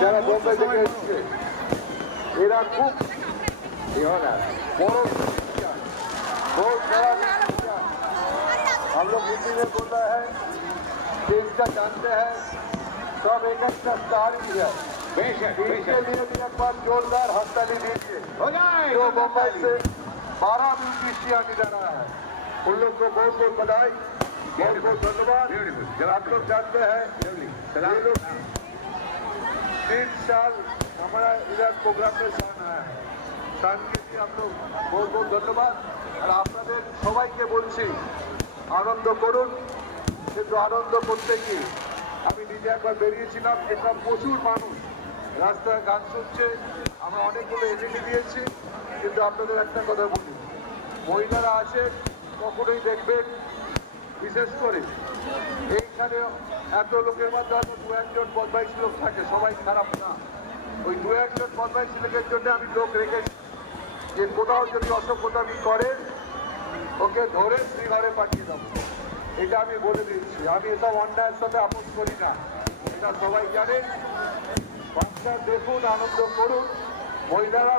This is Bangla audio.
যারা বোম্বে থেকে এসছে এরা খুব बड़ो बहुत बड़ा हम लोग हिंदी में बोल रहे हैं देश का जानते हैं सब एक स्टार ही है इसके लिए भी एक बार जोरदार हड़ताली दीजिए जो मुंबई से 12 म्यूजिशियन इधर आया है उन लोग को बहुत बहुत बधाई बहुत बहुत धन्यवाद। आप लोग जानते हैं ये लोग 3 साल हमारा इधर प्रोग्राम में जाना है তাকে आप लोग बहुत बहुत ধন্যবাদ। আর আপনাদের সবাইকে বলছি আনন্দ করুন, কিন্তু আনন্দ করতে কি আমি নিজে একবার বেরিয়েছিলাম, এসব প্রচুর মানুষ রাস্তায় গান শুনছে, আমরা অনেকগুলো এজেন্ট দিয়েছি, কিন্তু আপনাদের একটা কথা বলি, মহিলারা আছে কখনোই দেখবেন, বিশেষ করে এইখানে এত লোকের মধ্যে হয়তো 2-1 বদমাইশ লোক থাকে, সবাই খারাপ না, ওই 2-1 বদমাইশ লোকের জন্য আমি লোক রেখেছি যে কোথাও যদি অসভ্যতামি করে ওকে ধরে শ্রীঘরে পাঠিয়ে দেবো, এটা আমি বলে দিচ্ছি। আমি এসব অন্যায়ের সাথে আপোষ করি না, এটা সবাই জানেন। বাচ্চা দেখুন, আনন্দ করুন, মহিলারা